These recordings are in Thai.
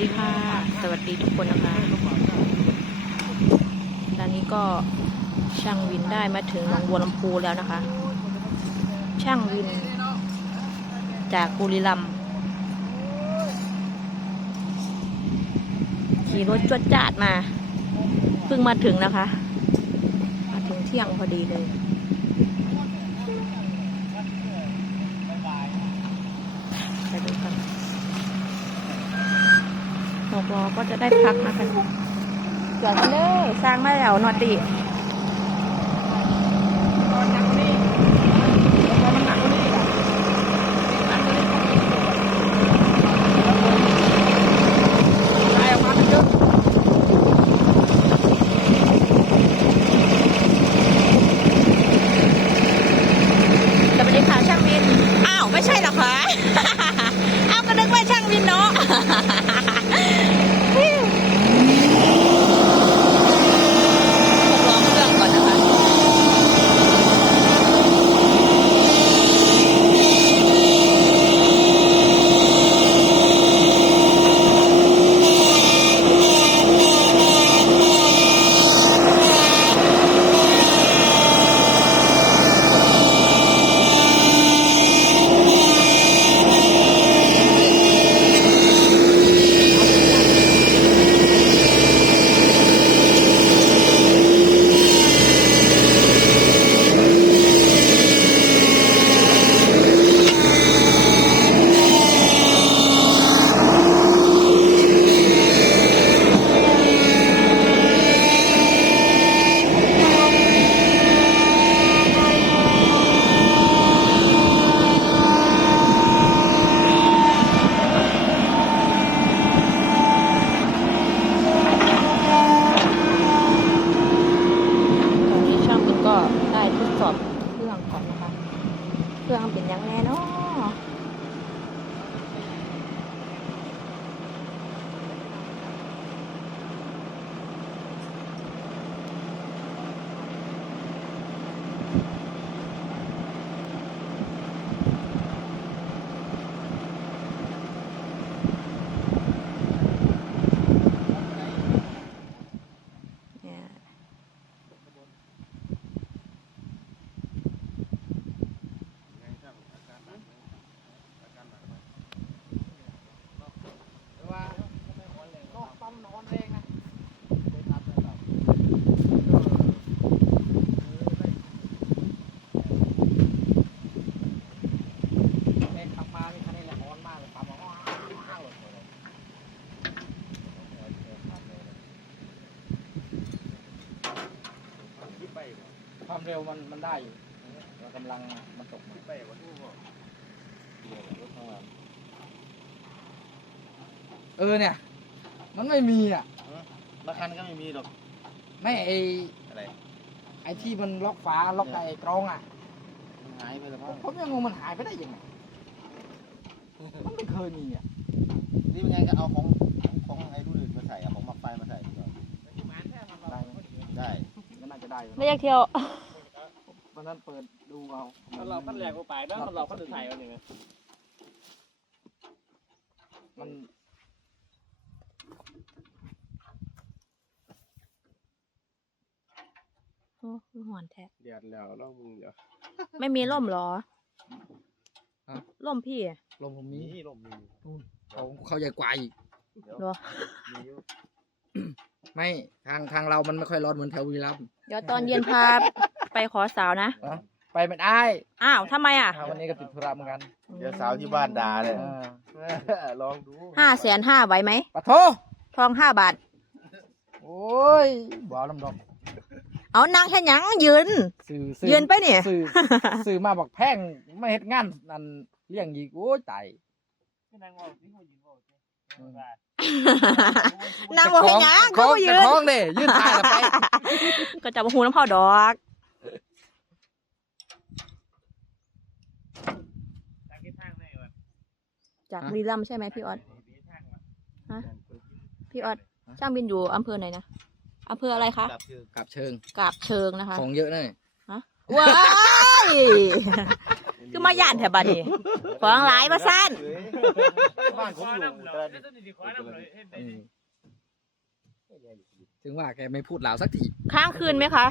ดีค่ะ สวัสดีทุกคนนะคะตอนนี้ก็ช่างวินได้มาถึงหนองบัวลำพูแล้วนะคะ ช่างวิน จากบุรีรัมขี่รถจวดจาดมา เพิ่งมาถึงนะคะ มาถึงเที่ยงพอดีเลย ไปดูกัน หกล้อก็จะได้พักนะคะเกี่วกันเลยสร้างมาแล้วนอติ ความเร็วมันมันได้อยู่แต่กำลังมันตกมาเออเนี่ย มันไม่มีอะราคาก็ไม่มีหรอกไม่ไออะไรไอที่มันล็อกฝาล็อกไอ้กรองอะมันหายไปแล้วผมผมยังงงมันหายไปได้ยังไงมันไม่เคยมีอะนี่เป็นไงก็เอาของของไอ้รุ่นอื่นมาใส่เอาของมาไฟมาใส่ดีกว่าได้ไหมได้ก็น่าจะได้อยู่ไม่อยากเที่ยว วันนั้นเปิดดูเอาเราขั้นแรกก็ไปแล้วเราขั้นสุดท้ายก็นี่ไงมันโอ้คือหอนแท้เดือดแล้วเรามึงเดี๋ยวไม่มีร่มเหรอร่มพี่อะลมผมมีมีลมมีเขาเขาใหญ่กว่าอีกเดี๋ยวเหรอ มีอยู่ ไม่ทางทางเรามันไม่ค่อยร้อนเหมือนแถววีรัมย์เดี๋ยวตอนเย็นพาไปขอสาวนะไปไม่ได้อ้าวทำไมอะทางวันนี้ก็ติดธุระเหมือนกันเดี๋ยวสาวที่บ้านด่าเลยเออลองดูห้าแสนห้าไหวไหม ปะโททองห้าบาท โอ้ยบ้าลำดอกเอานางแค่ยังยืน สื่อยืนไปเนี่ย สื่อสื่อมาบอกแพงไม่เฮ็ดงานนั่นเลี้ยงอีกโอ้ยตายนางว่าที่เขายิงว่า นางบอกให้ยังขก็องบ่ยืเจ้านของเด้ยืนตายแล้วไป ก็จะมาหูน้ำเผาดอกทางที่ทางไหนวะจากบุรีรัมย์ใช่ไหมพี่ออสพี่ออสช่างบินอยู่อำเภอไหนนะอำเภออะไรคะกลับคือกลับเชิงกาบเชิงนะคะ ของเยอะเลยว้าย คือมาย่านแถวบ้านนี่ของหลายมาสั้นบ้านผมอยู่แต่แต่นี่ต้องดีขวาน้ำเลยเห็นได้อืมถึงว่าแกไม่พูดลาวสักทีค้างคืนไหมคะ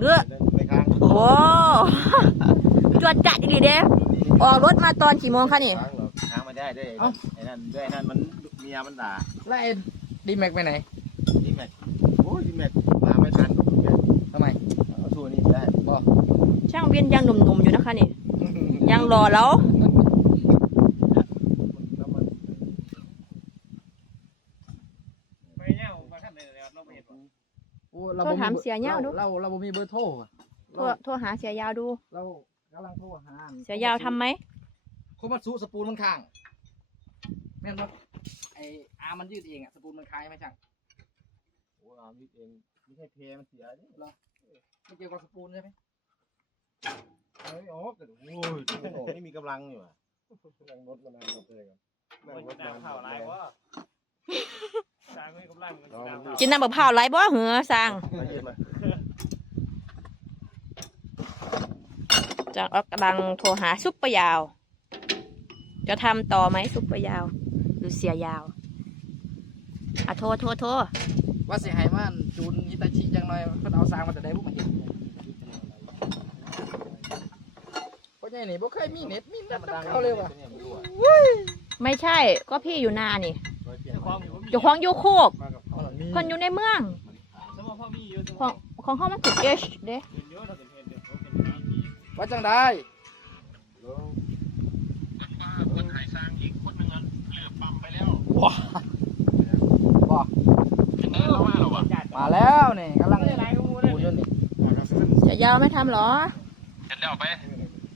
เลือไปค้างโอ้จวดจัดดีเด้ออกรถมาตอนกี่โมงคะนี่ ค้างเหรอค้างไม่ได้ด้วยไอ้นั่นด้วยไอ้นั่นมันเมียมันด่าแล้วไอ้ดีแม็กไปไหน ดีแม็กโอ้ยดีแม็กมาไม่ทันดีแม็ก ทำไม เอาสู้ นี่ได้บอกช่างเวียนยังหนุ่มๆอยู่นะคะนี่ ยังรอแล้วแล้วมันไปเงี้ยมาขั้นเลยเราไม่เห็นโอ้เราโทรบ่ถามบอร์เสียเหย้าดู เราเราบ่มีเบอร์โทรอะโทรโทรหาเสียยาวดู เรากำลังโทรหาเสียยาวทำไหมโคมัตสุสปูนมันข้างแม่นบ่ไออามันยืดเองอะสปูนมันคลายไหมจังโอ้เอามิดเองไม่ใช่เพมันเสียนี่ ไม่เกี่ยวกับสปูนใช่ไหมเฮ้ยอ๋อโอ้ยโอ้ไม่มีกำลังอยู่อะนั่งรถมานานรถเลยกันนั่งมันรถจะนานข่าวร้ายวะจางไม่กำลังมันกินน้ำบักพร้าวไรบ่เหรอสร้างมาเย็นมาจากออกกำลังโทรหาซุปเปอร์ยาว จะทำต่อไหมซุปเปอร์ยาว หรือเสียยาว อะโทรโทรโทร ว่าสิให้มันจูนฮิตาชิจังหน่อยเพิ่นเอาสร้างมาแต่ใดพวกมาเห็นเพราะไงนี่บ่เคยมีเน็ตมีเน็ตนำเข้าเลยว่ะไม่ใช่ก็พี่อยู่นานี่ความเจ้าของอยู่โคกอ๋อมีคนอยู่ในเมืองสมมติพ่อมีเยอะสมมของติของเขามันถึงเอชเด้เยอะเราเป็นเห็นเด็กเขาเป็นมีว่าจังได้จัด มาแล้วนี่กำลังอะไรก็มูได้ปูนอยู่นี่เสียยาวไม่ทำเหรอ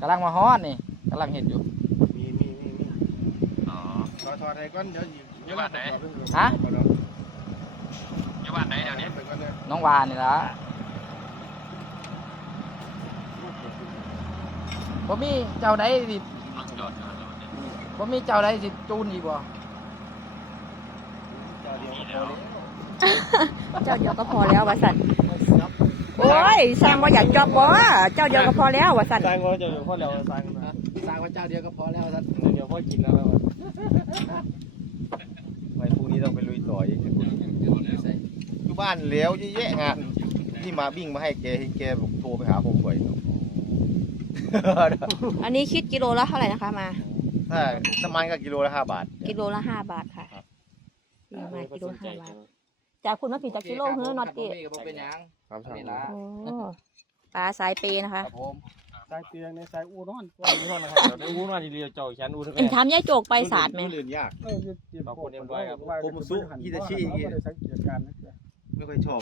กำลังมาฮอดนี่กำลังเห็นอยู่มีมีมีมีอ๋อถอดถอดไอ้ก้อนเดี๋ยวอยู่บ้านไหนฮะอยู่บ้านไหนเดี๋ยวนี้ไปก่อนเลยน้องวานนี่ละบ่มีเจ้าใดสิบ่มีเจ้าใดสิจูนอีกบ่เจ้าเดียวก็พอแล้ว เจ้าเดียวก็พอแล้ววะสันโอ้ยสร้างว่าอยากจอบบ่เจ้าเดียวก็พอแล้ววะสันสร้างก็จะพ่อเราสร้างสร้างว่าเจ้าเดียวก็พอแล้วท่านเดี๋ยวพ่อกินแล้วไว้พรุ่งนี้ต้องไปลุยต่ออีกอยู่บ้านแล้วเยอะแยะงานที่มาวิ่งมาให้แกเห็นแกบอกโทรไปหาผมบ่อยอันนี้คิดกิโลละเท่าไหร่นะคะมาถ้าน้ำมันก็กิโลละห้าบาท กิโลละห้าบาทค่ะครับนี่มากิโลละห้าบาท จากคุณมาผิดจากกิโลเฮ้อนอตติบ่เป็นหยังครับนี่ละโอ้ปลาสายเปนะคคะรับผมสายเตียงในสายอูนอนอูนอนนะครับเดี๋ยวอูนอนดีเรียวเจ้าฉันอูทั้งเอ็นถามยายโจกไปศาสตร์ไหม เรียนยากบางคนเอ็มด้วยครับโคมุสุฮิตาชิอย่างเงี้ยไม่ค่อยชอบ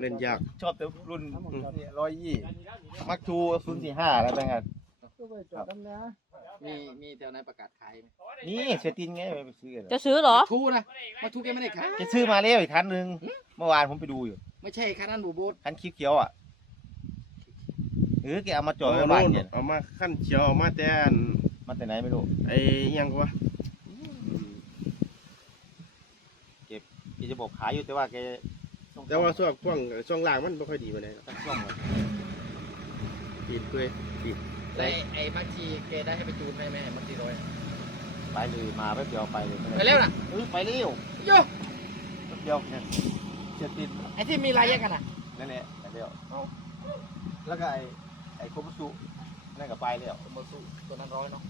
เล่นยาก ชอบแต่รุ่นร้อยยี่มักชูศูนย์สี่ห้าอะไรต่างกัน มีมีแถวไหนประกาศขายไหมนี่เซตินไงไปซื้อกันจะซื้อเหรอ ทูนะมาทูแกไม่ได้ขายจะซื้อมาแล้วอีกคันหนึ่งเมื่อวานผมไปดูอยู่ไม่ใช่คันนั้นบูบูดคันเขียวๆอะเออแกเอามาจอดไว้บ้านเนี่ยเอามาขั้นเขียวเอามาแต่อันมาแต่ไหนไม่รู้ไอ้อิหยังก็ว่าแกจะบอกขายอยู่แต่ว่าแกแต่ว่าช่วงช่วงช่วงล่างมันไม่ค่อยดีมาเลยต้องซ่อมก่อนปีนเปื่อยปี นไอ้ไอ้มักชีแกได้ให้ไปจูนให้ไหมมักชีร้อยไปเลยมาแป๊บเดียวไปเลยไปเร็วน่ะเออไปเร็วโยแป๊บเดียวเนี่ยเซตินไอ้ที่มีลายแยกกันอะนั่นแหละไปเร็วแล้วก็ไอ้ไอ้โคมุสุนั่นก็ไปแล้วบูซูตัวนั้นร้อยเนาะ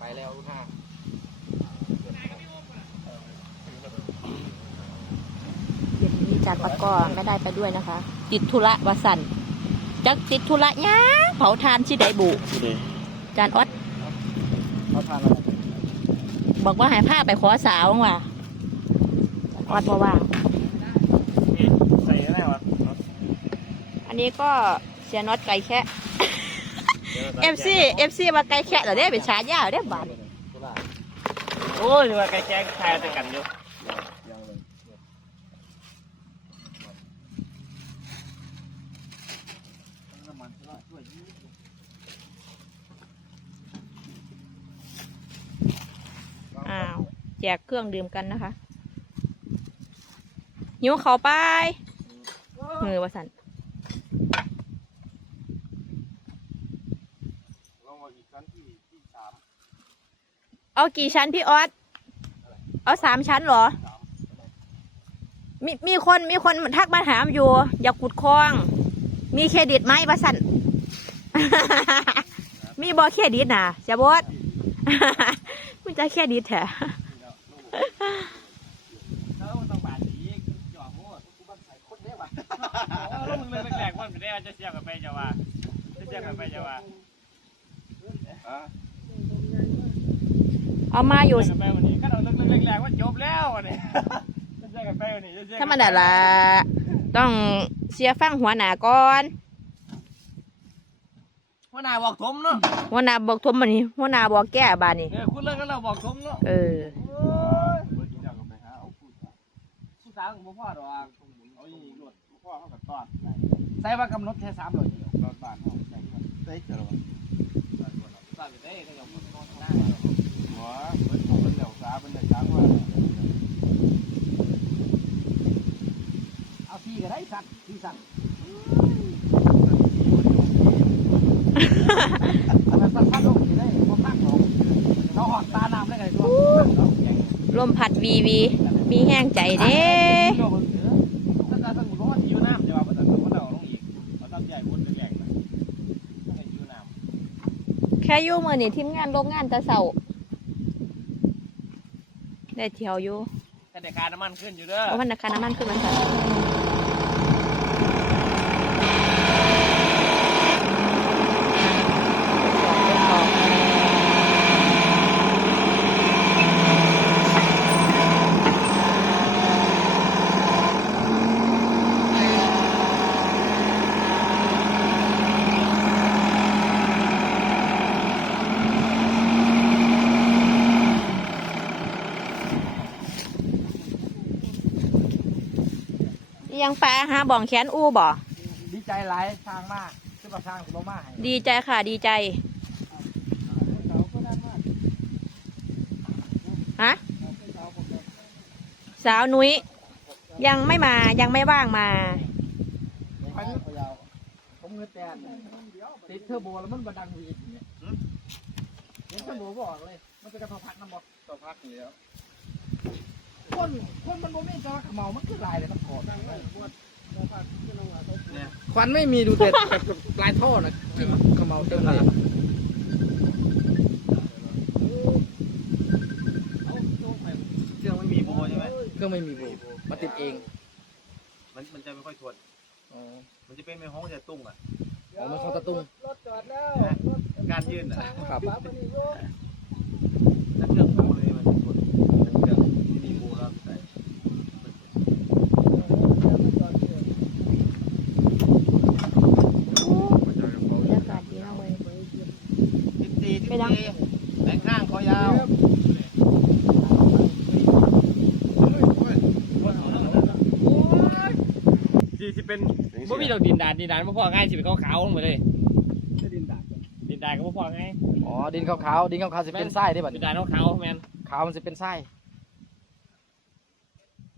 ไปแล้วรุ่นห้าเย็นนี้จากปะกอไม่ได้ไปด้วยนะคะ ติดธุระวสัน จักติดธุระยางเผาทานชิไดบุจานออดเขาทานอะไรบอกว่าใหายผ้าไปขอสาวว่ะออดบ่ว่างใส่อะไรวะอันนี้ก็เสียน็อตไก่แค่เอฟซีเอฟซีมาไก่แค่เหรอเด้เป็นฉายาเหรอเด้บาดโอ้ยว่าไก่แจ้งทายแต่กันอยู่ อ้าว แจกเครื่องดื่มกันนะคะหิวเขาวไปมือวสันชั้นที่ที่สามเอากี่ชั้นพี่ออสเอาสามชั้นเหรอ มีมีคนมีคนทักมาถามอยู่ อยากขุดคลอง มีเครดิตไหมประสันมีบอเครดิตนะจะบดมันจะเครดิตแถะ แล้วต้องบาดสีหยอกโม่กูบ้านใส่คนได้ป่ะแล้วมึงเลยแหลกมันไม่ได้จะเสียกันไปจะว่าจะเสียกันไปจะว่าอะเอามาอยู่เสียกันไปวันนี้ก็เราเลิกแหลกว่าจบแล้ววันนี้จะเสียกันไปวันนี้จะเสียธรรมดาละต้องเสียฟังหัวหน้าก่อนว่านายบอกทมเนาะหัวหน้าบอกทมมันนี้หัวหน้าบอกแก้บานนี้เออคุณเลิกก็เราบอกทมเนาะเออ เมื่อกี้เราก็ไปหาเอาพูด สุสานของพ่อหรอเอาอีรถพ่อเขากับตอดใส่ว่ากำหนดแค่สามร้อยเดียวตอดบ้านเขาใส่ก่อนใส่เจอแล้ววะสั่งได้ก็ยังนอนได้หัวเพิ่นเขาเป็นเหล่าสาเป็นเหล่าสาว่าเอาที่ก็ได้สัตว์ที่สัตว์มันสัตว์พัดลงที่ได้ผมตั้งหรอกเราหอดตาน้ำได้ไงตัวลมพัดวีวี มีแห้งใจเด้ถ้าจะสมมติว่าหิวน้ำจะว่าภาษาสมมติเราลงอีกเราต้องใหญ่คนแหลกนะต้องให้หิวน้ำแค่อยู่มือนี่ทีมงานโรงงานแตะเสาได้เที่ยวอยู่แต่เด็กการน้ำมันขึ้นอยู่เด้อเพราะมันราคาน้ำมันขึ้นมันสั่น ยังปลาหาบ่องแขนอู้บ่ดีใจหลายทางมากซึ่งว่าทางสุมาให้ดีใจค่ะดีใจฮะสาวนุ้ยยังไม่มายังไม่ว่างมา พันผมเงินแต่ติดเทอร์โบแล้วมันบัดังวีดเนี่ยเห็นเทอร์โบบอกเลย มันเป็นกระเพาะพัดน้ำบอกต่อพักอยู่แล้ว คนคนมันโมเมนต์จะว่าขมเมามันคือลายเลยมันถอดควันไม่มีดูแต่แต่ปลายท่อนะที่ขมเมาเต็มเลยเครื่องไม่มีโบใช่ไหมเครื่องไม่มีโบมาติดเอง มันมันจะไม่ค่อยทวนอ๋อมันจะเป็นไม่ห้องจะตุ้งอะอ๋อมันเข้าตะตุ้งการยื่นอะครับถ้าเครื่องโบเลยมันจะทวนเครื่องที่มีโบแล้วใส่ บรรยากาศดีมากเลย ทิศตีทิศ ไปดังตีแบ่งข้างคอยาวสิสิเป็นบ่มีดอกดินดานดินดานบ่พอง่ายสิเป็นขาวๆลงไปเลยดินดานดินดานก็บ่พอง่ายอ๋อดินขาวๆดินขาวๆจะเป็นไส้ได้บัดดินนี้ดานขาวๆแม่นขาวมันจะเป็นไส้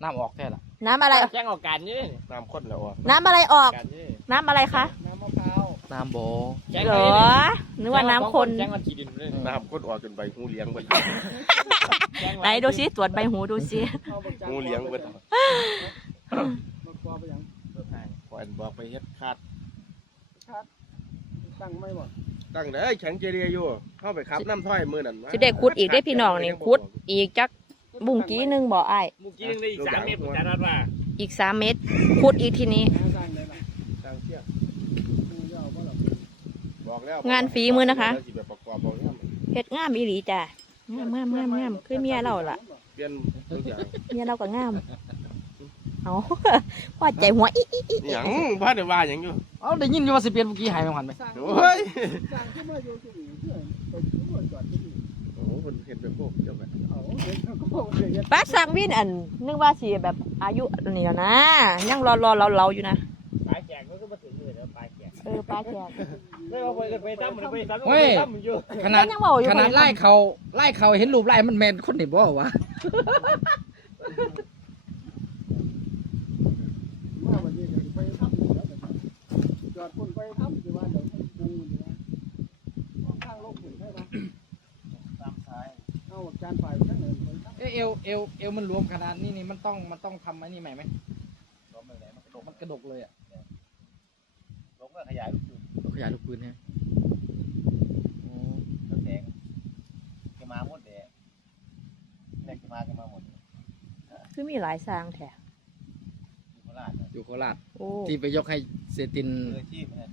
น้ำออกแท้ละน้ำอะไรแจ้งออกการอยู่นี่น้ำข้นแล้วอะน้ำอะไรออกการอยู่นี่น้ำอะไรคะ น้ำโบแจ้งเหรอนึกว่าน้ำคนแจ้งวันขี้ดินเลยน้ำข้นออกจนใบหูเลี้ยงเบิดไหนดูซิตรวจใบหูดูซิหูเลี้ยงเบิดคอยบอกไปเฮ็ดคาดตั้งไม่หมดตั้งเด้อแข็งเจเรียอยู่เข้าไปขับน้ำถ้อยมือนั่นสิได้คุดอีกได้พี่น้องนี่คุดอีกจักบุ้งกี้หนึงบ่อ้ายเมื่อกี้นึงได้อีก3เมตรผมจะนัดว่าอีกสามเมตรคุดอีกทีนี้ สร้างเลยล่ะ ตั้งเชือก มือย่อบ่หรอก บอกแล้วงานฝีมือนะคะเดี๋ยวสิแบบประกอบบอกเนี่ยเฮ็ดงามอีหลีจ้ะงามงามงามงามคือเมียเราล่ะเปลี่ยนทุกอย่างเมียเราก็งามเอาพอใจหัวอีอีอีหยังบ้านเดี๋ยวว่าหยังอยู่เอาได้ยินอยู่ว่าสิเปลี่ยนเมื่อกี้หายไปหันไหมสร้างโอ้ยสร้างขึ้นมาอยู่ที่นี่เพื่อนไปตรวจก่อนที่นี่โอ้โหคนเห็นเป็นพวกเดียวกันเอาเด็กเขาก็บอกเด็กป้าสั่งวินอันนึกว่าสิแบบอายุนี่แล้วนะยังรอรอเราเราอยู่นะปลายแจกมันก็มาถึงเลยแล้วปลายแจกเออป้าแจก ไม่ว่าไปไปตั้มมันไปตั้มเฮ้ยตั้มมันอยู่ขนาดยังบอกอยู่ ขนาดไล่เขาไล่เขาเห็นรูปไล่มันแมนคนนี่บ่วะมาวันนี้เดี๋ยวไปทำอยู่แล้วจอดคนไปทำอยู่ว่าเดี๋ยวมันปรุงอยู่ว่าข้างโลกถึงให้เอะเอวเอวเอวมันรวมขนาดนี้นี่มันต้องมันต้องทำอันนี้ใหม่ไหมล้มไปไหนมันกระโดดมันกระดกเลยอะล้มก็ขยายลูกปืน ขยายลูกปืนใช่ไหมโอ้กระแสงแกมาหมดเลยแรกแกมาแกมาหมดคือมีหลายสร้างแท้อยู่โคราชนะอยู่โคราชโอ้ที่ไปยกให้เซติน มืออาชีพนะ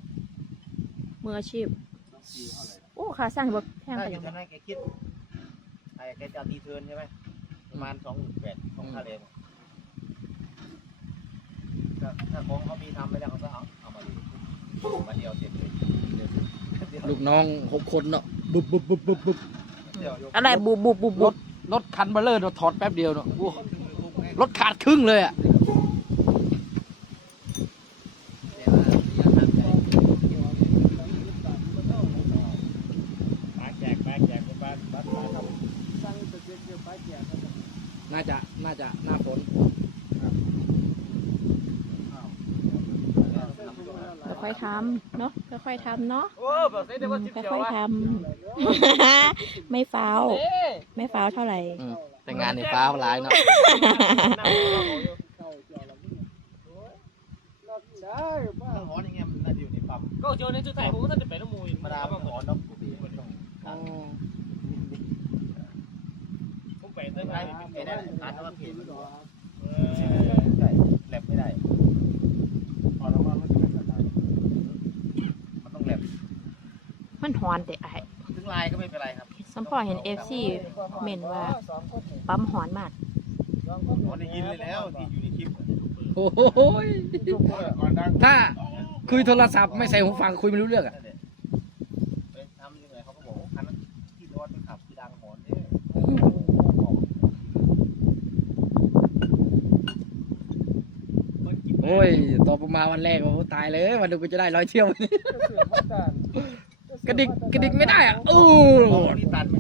มืออาชีพโอ้ค่าสร้างแบบแพงถ้าไปออย่ายู่งท่านให้แกคิดไอ้แกจะเอาตีเทิร์นใช่ไหมประมาณสองหมื่นแปดของค่าแรงถ้าถ้าของเขามีทำไม่ได้เขาก็เอาเอามาดี มาเดียวเสร็จเลยเดี๋ยวเดี๋ยวลูกน้องหกคนเนาะบุบบุบบุบบุบบุบเดี๋ยวยกอะไรบุบบุบบุบรบุบถรถคันเบลเลอร์เนาะถอดแป๊บเดียวเนาะโอ้รถขาดครึ่งเลยอะปลาแจกปลาแจกเป็นปลาปลาปลาครับน่าจะน่าจะหน้าฝน ค่อยๆทำเนาะค่อยๆทำเนาะโอ้บอกได้ว่าอืมสิบเดียวค่อยวะๆทำ ไม่ฟาวล์ไม่ฟาวล์เท่าไหร่ อืมแต่งานในฟ้าหลายเนาะถ้าหอนอย่างเงี้ยมันน่าจะอยู่ในปั๊มก็โจในจุดถ่ายผมก็จะไปน้ำมูลธรรมดามันหอนเนาะปกติมันต้องทางผมไปเต้เต้นนไงไงไอ้นั่นร้านว่าเพจมันเออใช่แลบไม่ได้พอแล้วว่ามันจะไม่สบาย มันต้องแลบ มันหอนแต่ไอ้ถึงลายก็ไม่เป็นไรครับสัมพอเห็นเอฟซีเมนว่าปั๊มหอนมากหอนได้ยินเลยแล้วที่อยู่ในคลิปโอ้โหยก่อนดังถ้าคุยโทรศัพท์ไม่ใส่หูฟังคุยไม่รู้เรื่องอะนั่นแหละไปทำยังไงเขาก็บอกว่าคันนั้นที่รถไปขับคือดังหอนเนี่ยโอ้ย ต่อประมาวันแรกโอ้โหตายเลยวันดูกูจะได้ร้อยเที่ยว กระดิกกระดิกไม่ได้อะโอ้ของนี่ตันไหม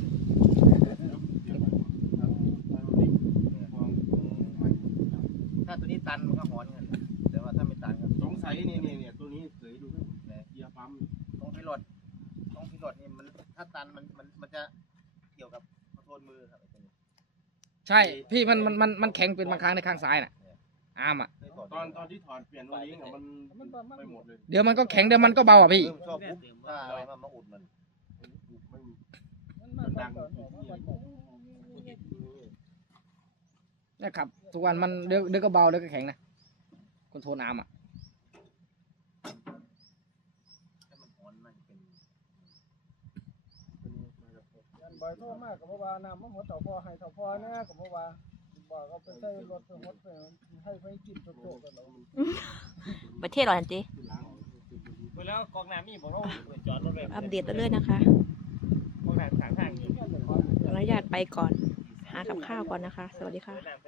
ถ้าตัวนี้ตันมันก็หอนเงินแต่ว่าถ้าไม่ตันก็สงสัยนี่นี่เนี่ยตัวนี้เสยดูนะเกียร์ปั๊มต้องพิรดต้องพิรดนี่มันถ้าตันมันมันมันจะเกี่ยวกับคอนโทรลมือครับไอ้ตัวนี้ใช่พี่มันมันมันมันแข็งเป็นบางครั้งในข้างซ้ายน่ะอ้ามอะเคยถ อดตอนตอนที่ถอดเปลี่ยนโอลิงก์อะมันไปหมดเลยเดี๋ยวมันก็แข็งเดี๋ยวมันก็เบาอะพี่ เริ่มชอบปุ๊บถ้าอะไรมามาอุดมันไม่มีมันดังอยู่ที่นี่เนี่ยครับ ทุกวันมันเดี๋ยวเดี๋ยวก็เบาเดี๋ยวก็แข็งนะคอนโทรลอาร์มอะถ้ามันหอนมันเป็นยันใบโทษมากกับว่าน้ำมันหดเต่าพอให้เต่าพอนะกับว่า บอกเอาไปใส่รถเพื่อหดเพื่อให้ไปกินโจกๆกันแล้วประเทศเราทันทีไปแล้วกองน้ำมีบอกว่าจอดรถเลยอัปเดตเรื่อยๆนะคะกองน้ำทางทางนี่ขออนุญาตไปก่อน หากับข้าวก่อนนะคะ สวัสดีค่ะน้ำไป